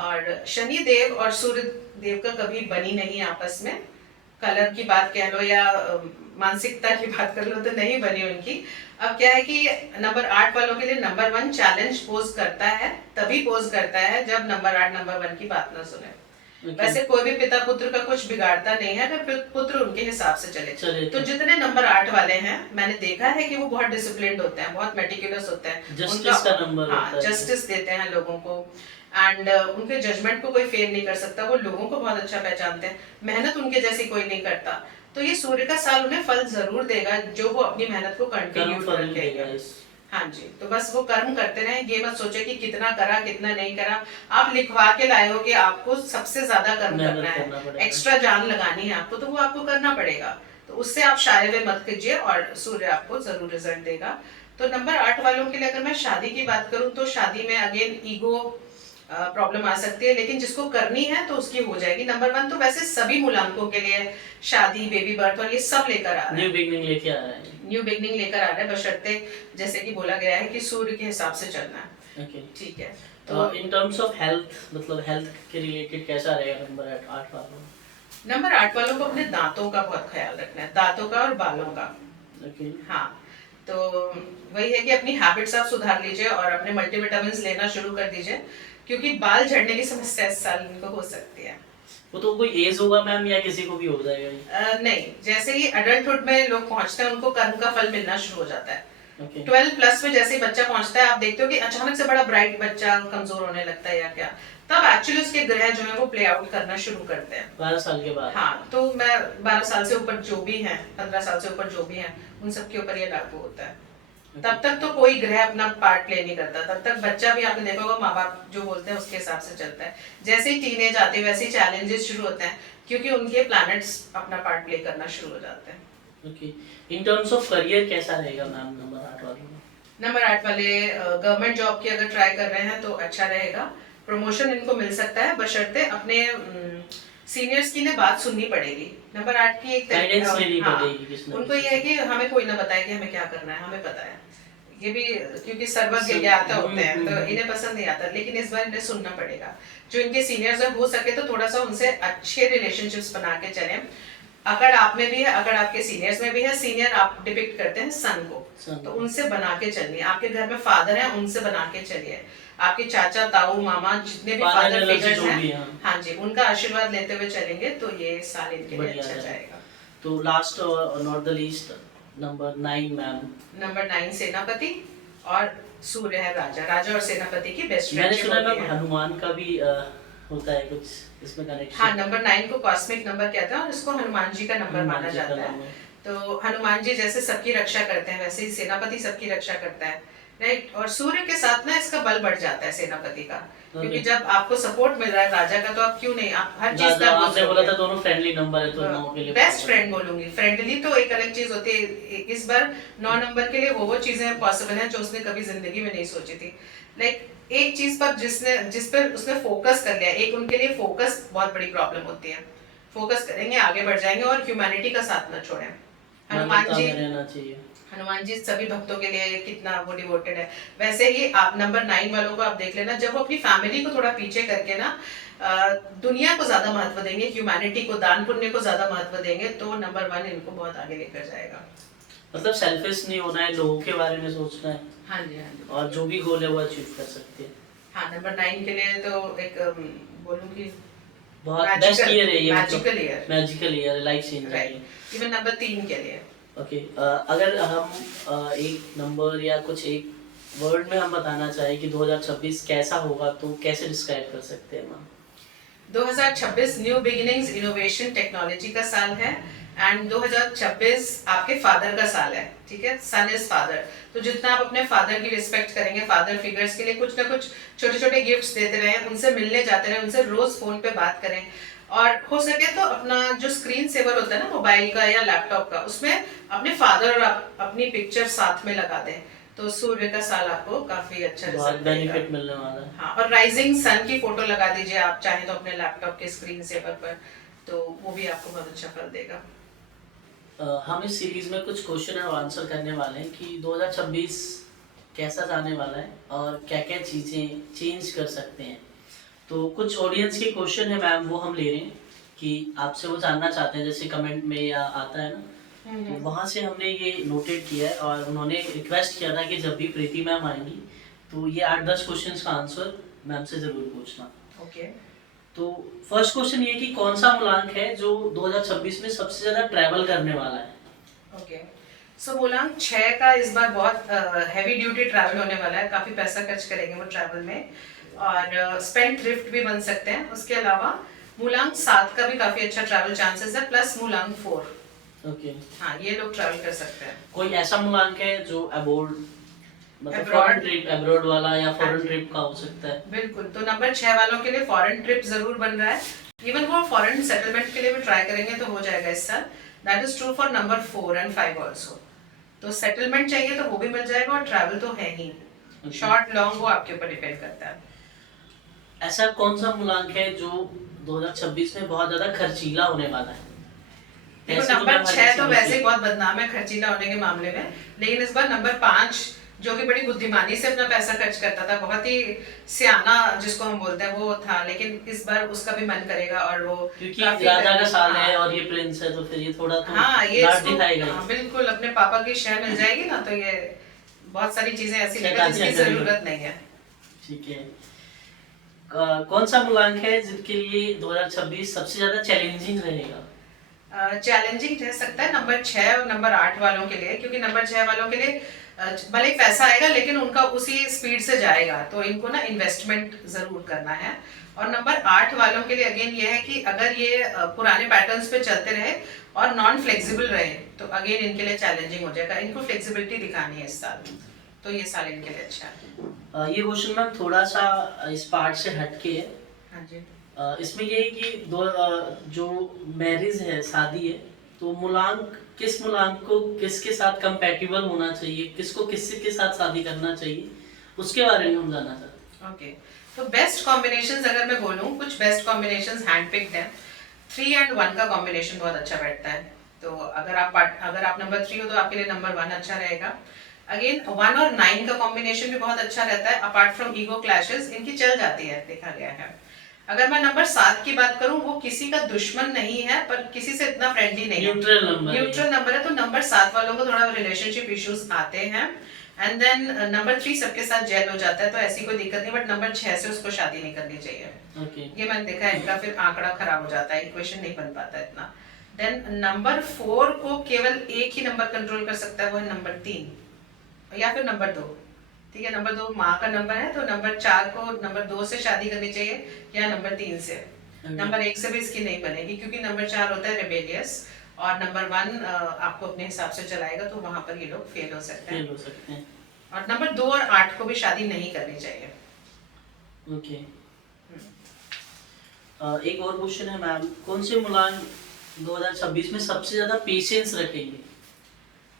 और शनिदेव और सूर्य देव का कभी बनी नहीं आपस में, कलर की बात कह लो या मानसिकता की बात कर लो, तो नहीं बनी उनकी। अब क्या है कि नंबर 8 वालों के लिए नंबर 1 चैलेंज पोज करता है, तभी पोज करता है जब नंबर 8 नंबर 1 की बात ना सुने। वैसे कोई भी पिता पुत्र का कुछ बिगाड़ता नहीं है अगर पुत्र उनके हिसाब से चले। तो जितने नंबर 8 वाले हैं, मैंने देखा है कि वो बहुत डिसिप्लिन्ड होते हैं, बहुत मेटिकुलस होते हैं, जस्टिस का नंबर होता है, जस्टिस देते हैं लोगों को, एंड उनके जजमेंट को कोई फेल नहीं कर सकता, वो लोगों को बहुत अच्छा पहचानते हैं, मेहनत उनके जैसी कोई नहीं करता। तो ये सूर्य का साल उन्हें फल जरूर देगा, जो वो अपनी मेहनत को कंटिन्यू रखेगा। हाँ जी, तो बस वो कर्म करते रहे, ये मत सोचे कि कितना करा कितना नहीं करा। आप लिखवा के लाए हो कि आपको सबसे ज्यादा कर्म करना है, एक्स्ट्रा जान लगानी है आपको, तो वो आपको करना पड़ेगा। तो उससे आप शाये हुए मत कीजिए और सूर्य आपको जरूर रिजल्ट देगा। तो नंबर 8 वालों के लिए अगर मैं शादी की बात करूं, तो शादी में अगेन ईगो प्रॉब्लम आ सकती है, लेकिन जिसको करनी है तो उसकी हो जाएगी। नंबर 1 तो वैसे सभी मूलांकों के लिए शादी, बेबी बर्थ और ये सब लेकर आ रहा है, न्यू बिगनिंग लेके आ रहा है, न्यू बिगनिंग लेकर आ रहा है, बशर्ते जैसे कि बोला गया है कि सूर्य के हिसाब से चलना है। ठीक है। तो इन टर्म्स ऑफ हेल्थ, मतलब हेल्थ के रिलेटेड कैसा रहेगा नंबर 8 वालों? नंबर 8 वालों को अपने दांतों का बहुत ख्याल रखना है, दांतों का और बालों का। हाँ, तो वही है कि अपनी हैबिट्स आप सुधार लीजिए और अपने मल्टीविटामिन्स लेना शुरू कर दीजिए, क्योंकि बाल झड़ने की समस्या इस साल इनको हो सकती है। वो तो कोई एज होगा मैम, या किसी को भी हो जाएगा? नहीं, जैसे ही अडल्टहुड में लोग पहुंचते हैं उनको कर्म का फल मिलना शुरू हो जाता है। 12 प्लस में जैसे ही बच्चा पहुंचता है, आप देखते हो कि अचानक से बड़ा ब्राइट बच्चा कमजोर होने लगता है या क्या, तब एक्चुअली उसके ग्रह जो है वो प्ले आउट करना शुरू करते हैं 12 साल के बाद। हाँ, तो मैं 12 साल से ऊपर जो भी हैं, 15 साल से ऊपर जो भी हैं, उन सबके ऊपर ये लागू होता है। तब तक तो कोई ग्रह अपना पार्ट प्ले नहीं करता, तब तक बच्चा भी आपने देखा होगा माँ बाप जो बोलते हैं उसके हिसाब से चलता है। जैसे ही टीनेज आती है वैसे ही चैलेंजेस शुरू होते हैं, क्योंकि उनके प्लैनेट्स अपना पार्ट प्ले करना शुरू हो जाते हैं। Okay, in terms of career कैसा रहेगा मैम नंबर 8 वालों? नंबर 8 वाले गवर्नमेंट जॉब की अगर ट्राई कर रहे हैं तो अच्छा रहेगा, प्रमोशन इनको मिल सकता है, बशर्ते अपने सीनियर्स की ने बात सुननी पड़ेगी। नंबर 8 की एक गाइडेंस लेनी पड़ेगी, उनको ये है कि हमें कोई ना बताए कि हमें क्या करना है, हमें पता है, ये भी क्योंकि सर्वज्ञ ज्ञाता होते हैं, तो इन्हें पसंद नहीं आता, लेकिन इस बार इन्हें सुनना पड़ेगा। जो इनके सीनियर्स है, हो सके तो थोड़ा सा उनसे अच्छे रिलेशनशिप्स बना के चलें। अगर आप में भी है, अगर आपके सीनियर्स में भी है, सीनियर आप डिपिक्ट करते हैं सन को, तो उनसे बना के चलिए। आपके घर में फादर हैं, उनसे बना के चलिए। आपके चाचा, ताऊ, मामा, जितने भी फादर फिगर्स हैं, हाँ जी, उनका आशीर्वाद लेते हुए चलेंगे तो ये साल इनके लिए अच्छा जाएगा। तो लास्ट और not the least number 9 ma'am. Number 9 सेनापति और सूर्य है राजा, राजा और सेनापति की बेस्ट मैंने सुना है हनुमान का भी होता है कुछ इसमें कनेक्शन। हाँ, नंबर 9 को कॉस्मिक नंबर कहते हैं और इसको हनुमान जी का नंबर माना जाता है। तो हनुमान जी जैसे सबकी रक्षा करते हैं, वैसे ही सेनापति सबकी रक्षा करता है, राइट। और सूर्य के साथ ना इसका बल बढ़ जाता है सेनापति का, क्योंकि जब आपको सपोर्ट मिल रहा है राजा का, तो आप क्यों नहीं, आप हर चीज का आपने बोला था दोनों फ्रेंडली नंबर है, तो 9 के लिए बेस्ट फ्रेंड बोलूंगी। फ्रेंडली तो एक अलग चीज होती है, इस बार 9 नंबर के लिए वो चीजें पॉसिबल हैं जो उसने कभी जिंदगी में नहीं सोची थी। लाइक एक चीज पर जिस पर उसने फोकस कर लिया, एक उनके लिए फोकस बहुत बड़ी प्रॉब्लम होती है। फोकस करेंगे, आगे बढ़ जाएंगे और ह्यूमैनिटी का साथ न छोड़ें। हनुमान जी सभी भक्तों के लिए कितना वो डिवोटेड है। वैसे ही आप नंबर 9 वालों को आप देख लेना, जब वो अपनी फैमिली को थोड़ा पीछे करके ना दुनिया को ज्यादा महत्व देंगे, ह्यूमैनिटी को, दान पुण्य को ज्यादा महत्व देंगे, तो नंबर 1 इनको बहुत आगे लेकर जाएगा। मतलब सेल्फिश नहीं होना है, लोगों के बारे में सोचना है हाँ जी, हाँ जी। और जो भी गोल है वो अचीव कर सकते हैं। हाँ, नंबर 9 के लिए तो एक बोलूँ कि बहुत बेस्ट ईयर है ये, मतलब magical year, magical year, life change है ये। राइट। इवन नंबर 3 के लिए ओके, अगर हम एक नंबर या कुछ एक वर्ड में हम बताना चाहें कि 2026 कैसा होगा तो कैसे डिस्क्राइब कर सकते हैं ma'am? 2026 new beginnings, innovation, technology का साल है। एंड 2026 आपके फादर का साल है, ठीक है, सन इज फादर। तो जितना आप अपने फादर की रिस्पेक्ट करेंगे, फादर फिगर्स के लिए कुछ ना कुछ छोटे छोटे गिफ्ट्स देते रहें, उनसे मिलने जाते रहें, उनसे रोज फोन पे बात करें। और हो सके तो अपना जो स्क्रीन सेवर होता है ना मोबाइल का या लैपटॉप का, उसमें अपने फादर और अपनी पिक्चर साथ में लगा दें, तो सूर्य का साल आपको काफी अच्छा बहुत रिजल्ट देगा। बेनिफिट मिलने वाला है। हाँ, और राइजिंग सन की फोटो लगा दीजिए आप चाहें तो अपने लैपटॉप के स्क्रीन सेवर पर, तो वो भी आपको बहुत अच्छा फल देगा। हम इस सीरीज में कुछ क्वेश्चन और आंसर करने वाले हैं कि 2026 कैसा जाने वाला है और क्या क्या चीज़ें चेंज कर सकते हैं। तो कुछ ऑडियंस के क्वेश्चन है मैम, वो हम ले रहे हैं कि आपसे वो जानना चाहते हैं, जैसे कमेंट में या आता है ना, तो वहाँ से हमने ये नोटेड किया है और उन्होंने रिक्वेस्ट किया था कि जब भी प्रीति मैम आएंगी तो ये 8-10 क्वेश्चंस का आंसर मैम से ज़रूर पूछना। ओके। तो फर्स्ट क्वेश्चन ये कि कौन सा मूलांक है जो 2026 में सबसे ज़्यादा ट्रैवल करने वाला है? ओके, सो मूलांक 6 का इस बार बहुत हैवी ड्यूटी ट्रैवल होने वाला है, काफी पैसा खर्च करेंगे वो ट्रैवल में, और स्पेंड थ्रिफ्ट भी बन सकते हैं। उसके अलावा मूलांक 7 का भी काफी अच्छा ट्रैवल चांसेस है, प्लस मूलांक 4। ओके, हाँ, ये लोग ट्रैवल कर सकते हैं। कोई ऐसा मूलांक है जो अबोर्ड, मतलब Abroad? फॉरेन ट्रिप, अब्रॉड वाला या हाँ फॉरेन जी। ट्रिप का हो सकता है? बिल्कुल, तो नंबर 6 वालों के लिए फॉरेन ट्रिप जरूर बन रहा है। इवन वो फॉरेन सेटलमेंट के लिए भी ट्राई करेंगे तो हो जाएगा इस साल। That is true for number 4 and 5 also. तो सेटलमेंट चाहिए तो वो भी मिल जाएगा, और ट्रैवल तो है ही, शॉर्ट लॉन्ग वो आपके ऊपर डिपेंड करता है। ऐसा कौन सा मूलांक है जो 2026 में बहुत ज्यादा खर्चीला होने वाला है? देखो, ऐसे तो नंबर मैं हर 6 किसी तो को वैसे ही चाहिए। बहुत बदनाम है खर्चीला होने के मामले में, लेकिन इस बार नंबर 5 जो कि बड़ी बुद्धिमानी से अपना पैसा खर्च करता था, बहुत ही सियाना जिसको हम बोलते हैं वो था, लेकिन इस बार उसका भी मन करेगा, और वो क्योंकि काफी राजा का साल है हाँ, और ये प्रिंस है, तो फिर ये थोड़ा तो हाँ, ये लाड इसको दिखाएगा ही। हाँ, बिल्कुल अपने पापा की शय मिल जाएगी ना, तो ये बहुत सारी चीजें ऐसी लेगा शैतानियां जिसकी करेगा। जरूरत नहीं है। ठीक है। कौन सा मूलांक है जिसके लिए 2026 सबसे ज्यादा चैलेंजिंग रहेगा? चैलेंजिंग रह सकता है नंबर 6 और नंबर 8 वालों के लिए, क्योंकि नंबर 6 वालों के लिए भले ही पैसा आएगा लेकिन उनका उसी स्पीड से जाएगा, तो इनको ना इन्वेस्टमेंट जरूर करना है। और नंबर 8 वालों के लिए अगेन ये है कि अगर ये पुराने पैटर्न्स पे चलते रहे और नॉन फ्लेक्सिबल रहे, तो अगेन इनके लिए चैलेंजिंग हो जाएगा, इनको फ्लेक्सिबिलिटी दिखानी है इस साल, तो ये साल इनके लिए अच्छा है। ये क्वेश्चन मैम थोड़ा सा इस पार्ट से हटके है। हाँ जी। इसमें ये है कि जो मैरिज है, शादी है, तो मूलांक किस मूलांक को किसके साथ कंपैटिबल होना चाहिए, किसको किससे के साथ शादी करना चाहिए, उसके बारे में हम जानना चाहते हैं। ओके, तो बेस्ट कॉम्बिनेशंस अगर मैं बोलूँ, कुछ बेस्ट कॉम्बिनेशंस हैंडपिक्ड हैं। 3 एंड 1 का कॉम्बिनेशन बहुत अच्छा बैठता है, तो अगर आप नंबर 3 हो तो आपके लिए नंबर 1 अच्छा रहेगा। अगेन 1 और 9 का कॉम्बिनेशन भी बहुत अच्छा रहता है, अपार्ट फ्रॉम ईगो क्लैशेस इनकी चल जाती है, देखा गया है। अगर मैं नंबर 7 की बात करूं, वो किसी का दुश्मन नहीं है पर किसी से इतना फ्रेंडली नहीं है, न्यूट्रल नंबर है। न्यूट्रल नंबर है, तो नंबर 7 वालों को थोड़ा रिलेशनशिप इश्यूज आते हैं। एंड देन नंबर 3 सबके साथ जेल हो जाता है, तो ऐसी कोई दिक्कत नहीं, बट नंबर 6 से उसको शादी नहीं करनी चाहिए। ओके, ये मैंने देखा है, इनका फिर आंकड़ा खराब हो जाता है, इक्वेशन नहीं बन पाता इतना। देन नंबर 4 को केवल एक ही नंबर कंट्रोल कर सकता है, वो है नंबर 3 या फिर नंबर 2। ठीक है, नंबर 2 माँ का नंबर है, तो नंबर 4 को नंबर 2 से शादी करनी चाहिए या नंबर 3 से। नंबर 1 से भी इसकी नहीं बनेगी, क्योंकि नंबर 4 होता है रिबेलियस, और नंबर 1 आपको अपने हिसाब से चलाएगा, तो वहां पर ये लोग फेल हो सकते फेल हैं। हो सकते हैं। और नंबर 2 और 8 को भी शादी नहीं करनी चाहिए। ओके, एक और क्वेश्चन है मैम, कौन से मूलांक 2026 में सबसे ज्यादा पेशेंस रखेंगे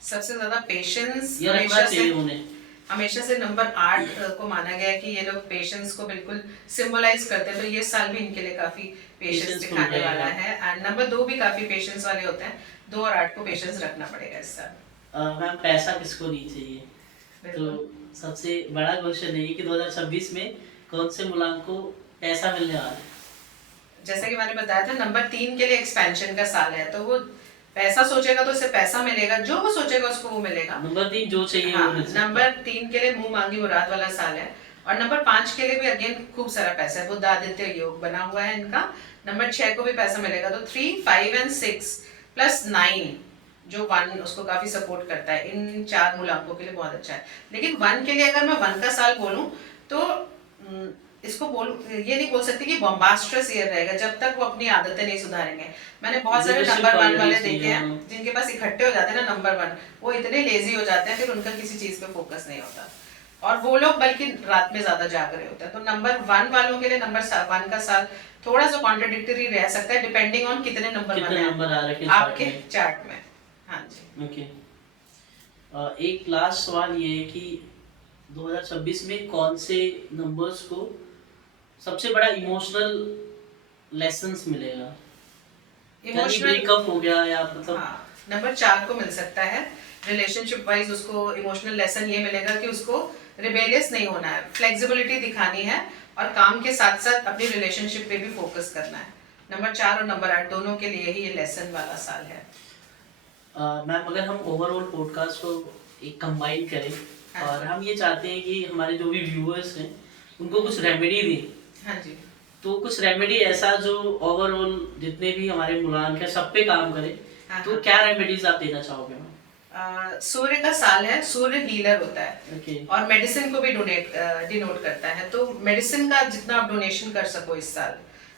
सबसे ज्यादा पेशेंस या रखना चाहिए उन्हें? हमेशा से नंबर 8 को माना गया है कि ये लोग पेशेंस को बिल्कुल सिंबलाइज करते हैं, तो ये साल भी इनके लिए काफी पेशेंस Patience दिखाने को वाला है। एंड नंबर 2 भी काफी पेशेंस वाले होते हैं, 2 और 8 को पेशेंस रखना पड़ेगा इस साल। मैम पैसा किसको नहीं चाहिए? तो बिल्कुल। सबसे बड़ा क्वेश्चन है कि 2026 में कौन से मूलांक को पैसा मिलने वाला है? जैसा कि मैंने बताया था, नंबर 3 के लिए एक्सपेंशन का साल है, तो वो पैसा सोचेगा तो उसे पैसा मिलेगा, जो वो सोचेगा उसको वो मिलेगा। नंबर 3 जो चाहिए हाँ, वो मिल सकता है। नंबर 3 के लिए मुंह मांगी मुराद वाला साल है। और नंबर 5 के लिए भी अगेन खूब सारा पैसा है, बुध आदित्य योग बना हुआ है इनका। नंबर 6 को भी पैसा मिलेगा, तो 3, 5 एंड 6 प्लस 9 जो 1 उसको काफी सपोर्ट करता है, इन 4 मूलांकों के लिए बहुत अच्छा है। लेकिन 1 के लिए अगर मैं 1 का साल बोलूं तो इसको ये नहीं बोल सकती कि बॉम्बास्ट्रस ईयर रहेगा जब तक वो अपनी आदतें नहीं सुधारेंगे। मैंने बहुत सारे नंबर 1 वाले देखे हैं जिनके पास इकट्ठे हो जाते हैं ना नंबर 1, वो इतने लेजी हो जाते हैं, फिर उनका किसी चीज पे फोकस नहीं होता और वो लोग बल्कि रात में ज्यादा जाग रहे होते हैं। तो नंबर 1 वालों के लिए नंबर 1 का साल थोड़ा सा कॉन्ट्रडिक्टरी रह सकता है, डिपेंडिंग ऑन कितने नंबर आ रहे हैं आपके चार्ट में। हाँ जी। ओके। एक लास्ट सवाल ये है कि 2026 में कौन से नंबर्स को सबसे बड़ा इमोशनल लेसन्स मिलेगा? इमोशनल ब्रेकअप हो गया या मतलब नंबर 4 को मिल सकता है। रिलेशनशिप वाइज उसको इमोशनल लेसन ये मिलेगा कि उसको रिबेलियस नहीं होना है, फ्लेक्सिबिलिटी दिखानी है और काम के साथ साथ अपनी रिलेशनशिप पे भी फोकस करना है। नंबर 4 और नंबर 8 दोनों के लिए ही ये लेसन वाला साल है। मैम अगर हम ओवरऑल पॉडकास्ट को एक कंबाइन करें और हम ये चाहते हैं कि हमारे जो भी व्यूअर्स हैं उनको कुछ रेमेडी दें। हाँ जी। तो कुछ रेमेडी ऐसा जो ओवरऑल जितने भी हमारे मूलांक है सब पे काम करे, तो क्या रेमेडीज आप देना चाहोगे मैम? सूर्य का साल है, सूर्य हीलर होता है। okay. और मेडिसिन को भी डिनोट करता है, तो मेडिसिन का जितना आप डोनेशन कर सको इस साल,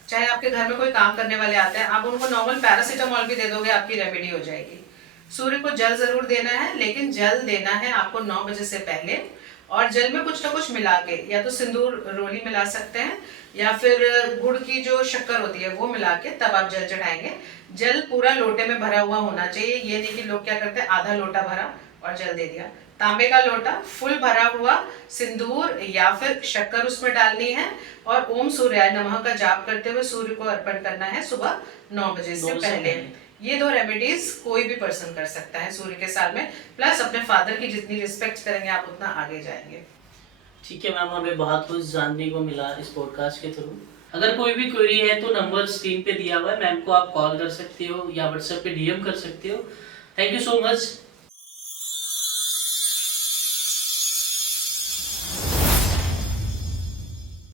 चाहे आपके घर में कोई काम करने वाले आते हैं, आप उनको नॉर्मल पैरासीटामोल भी दे दोगे, आपकी रेमेडी हो जाएगी। सूर्य को जल जरूर देना है, लेकिन जल देना है आपको 9 बजे से पहले, और जल में कुछ ना कुछ मिला के, या तो सिंदूर रोली मिला सकते हैं या फिर गुड़ की जो शक्कर होती है वो मिला के तब आप जल चढ़ाएंगे। जल पूरा लोटे में भरा हुआ होना चाहिए, ये नहीं कि लोग क्या करते हैं आधा लोटा भरा और जल दे दिया। तांबे का लोटा फुल भरा हुआ, सिंदूर या फिर शक्कर उसमें डालनी है और ओम सूर्याय नमः का जाप करते हुए सूर्य को अर्पण करना है सुबह 9 बजे से पहले। ये 2 रेमेडीज कोई भी पर्सन कर सकता है सूर्य के साल में, प्लस अपने फादर की जितनी रिस्पेक्ट करेंगे आप उतना आगे जाएंगे। ठीक है मैम, हमें बहुत कुछ जानने को मिला इस पॉडकास्ट के थ्रू। अगर कोई भी क्वेरी है तो नंबर स्क्रीन पे दिया हुआ है, मैम को आप कॉल कर सकते हो या व्हाट्सएप पे डीएम कर सकते हो। Thank you so much.